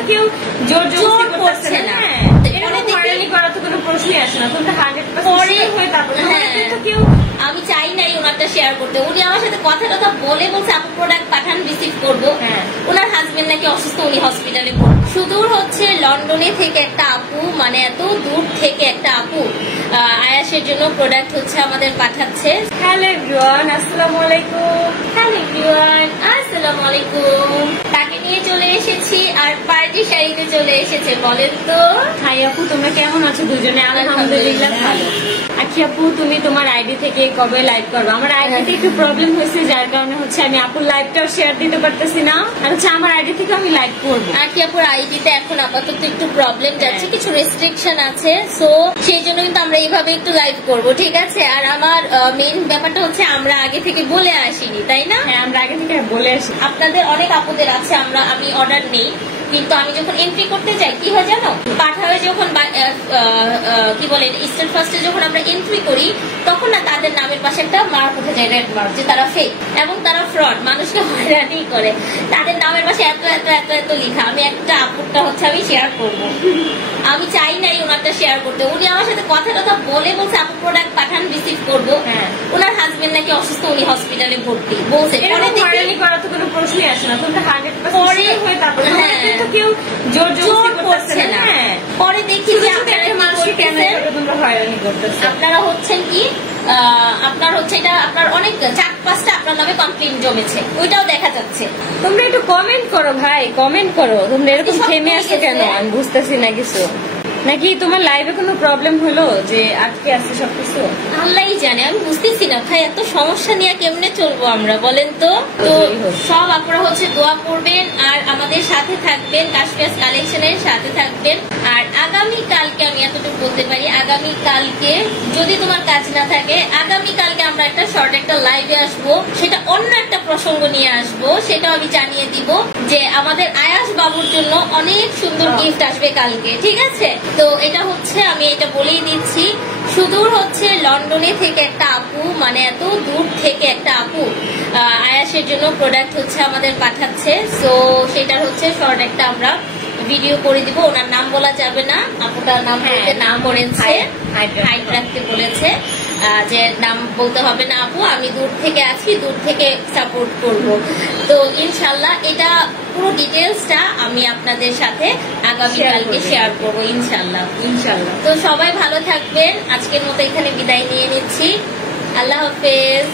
কিন্তু কেউ জোর জবরদস্তি করতেছে না। হয়রানি করা তো কোনো প্রশ্নই আসে না। তোমরা 100% হয়ে তারপর কিন্তু কেউ, আমি চাই নাই ওনারটা শেয়ার করতে। উনি আমার সাথে কথা বলে বলছে আপু প্রোডাক্ট পাঠান, রিসিভ করবো। ওনার হাজবেন্ড নাকি অসুস্থ, উনি হসপিটালে। সুদূর হচ্ছে লন্ডনে থেকে একটা আপু, মানে এত দূর থেকে একটা আপু আয়াসের জন্য প্রোডাক্ট হচ্ছে আমাদের পাঠাচ্ছে। হ্যালো এভরিওয়ান, আসসালামু আলাইকুম। হ্যালো এভরিওয়ান, আসসালামু আলাইকুম। তাকে নিয়ে চলে এসেছি আর পার্টি শাড়িতে চলে এসেছে। বলেন তো হাই আপু, তোমরা কেমন আছো? দুজনে আলহামদুলিল্লাহ ভালো। আখি আপু, তুমি তোমার আইডি থেকে কবে লাইভ করবে? আমার আইডিতে একটু প্রবলেম হয়েছে, যার কারণে হচ্ছে আমি আপুর লাইভটাও শেয়ার দিতে পারতেছি না। আর হচ্ছে আমার আইডি থেকে আমি লাইভ করবো। আখি আপুর আইডিতে এখন আপাতত একটু প্রবলেম যাচ্ছে, কিছু রেস্ট্রিকশন আছে, সো সেই জন্য কিন্তু আমরা এইভাবে একটু লাইভ করব, ঠিক আছে? আর আমার মেইন ব্যাপারটা হচ্ছে আমরা আগে থেকে বলে আসিনি, তাই না? হ্যাঁ, আমরা আগে থেকে বলে আসি। আপনাদের অনেক আপুদের আছে আমি অর্ডার নেই, কিন্তু আমি যখন এন্ট্রি করতে যাই কি হয় জানো, পাঠাবে যখন কি বলে স্টেট ফার্স্টে যখন আমরা এন্ট্রি করি, তখন না তাদের নামের পাশে একটা মার্ক উঠে যায়, রেড মার্ক, যে তারা ফেক এবং তারা ফ্রড, মানুষকে হয়রানি করে। তাদের নামের পাশে এত এত এত এত লেখা। আমি একটা আপুরটা হচ্ছে আমি শেয়ার করব, আমি চাই নাই ওনারটা শেয়ার করতে। উনি আমার সাথে কথা বলে বলছে আপু প্রোডাক্ট পাঠান, রিসিভ করবো। ওনার হাজবেন্ড নাকি অসুস্থ, উনি হসপিটালে ভর্তি বলছে। হয়রানি করা তো কোনো প্রশ্নই আসে না। তোমরা 100% হয়ে তারপর কিন্তু কেউ জোর জবরদস্তি করতেছে না। পরে দেখি যে আপনারা মানুষকে কেন তোমরা হয়রানি করতেছো। আপনারা হচ্ছেন কি, আপনার হচ্ছে এটা আপনার অনেক 4-5টা আপনার নামে কমপ্লেইন জমেছে, ওইটাও দেখা যাচ্ছে। তোমরা একটু কমেন্ট করো ভাই, কমেন্ট করো। তোমরা এরকম থেমে আসছো কেন? আমি বুঝতেছি না কিছু। নাকি তোমার লাইভে কোনো প্রবলেম হলো যে আটকে আছে সবকিছু? আল্লাহই জানে, আমি বুঝতেছি না ভাই, এত সমস্যা নিয়ে কেমনে চলবো আমরা, বলেন তো? তো সব আপনারা হচ্ছে দোয়া করবেন আর আমাদের সাথে থাকবেন, কাশফিয়াস কালেকশনের সাথে থাকবেন। আর আগামী কালকে আমি এতটুকু বলতে পারি, আগামী কালকে যদি তোমার কাজ না থাকে, আগামী কালকে আমরা একটা শর্ট একটা লাইভে আসবো, সেটা অন্য একটা প্রসঙ্গ নিয়ে আসবো, সেটাও আমি জানিয়ে দিব যে আমাদের আয়াস বাবুর জন্য অনেক সুন্দর গিফট আসবে কালকে, ঠিক আছে? তো এটা হচ্ছে আমি এটা বলেই দিচ্ছি, সুদূর হচ্ছে লন্ডনে থেকে একটা আপু, মানে এত দূর থেকে একটা আপু আয়াসের জন্য প্রোডাক্ট হচ্ছে আমাদের পাঠাচ্ছে। সো সেটার হচ্ছে শর্ট একটা আমরা ভিডিও করে দিব। ওনার নাম বলা যাবে না, আপুটার নাম বলতে নাম করেছে, হাইট রাখতে বলেছে, যে নাম বলতে হবে না আপু, আমি দূর থেকে আছি, দূর থেকে সাপোর্ট করব। তো ইনশাল্লাহ এটা পুরো ডিটেলসটা আমি আপনাদের সাথে আগামীকালকে শেয়ার করবো ইনশাল্লাহ। তো সবাই ভালো থাকবেন, আজকের মতো এখানে বিদায় নিয়ে নিচ্ছি। আল্লাহ হাফেজ।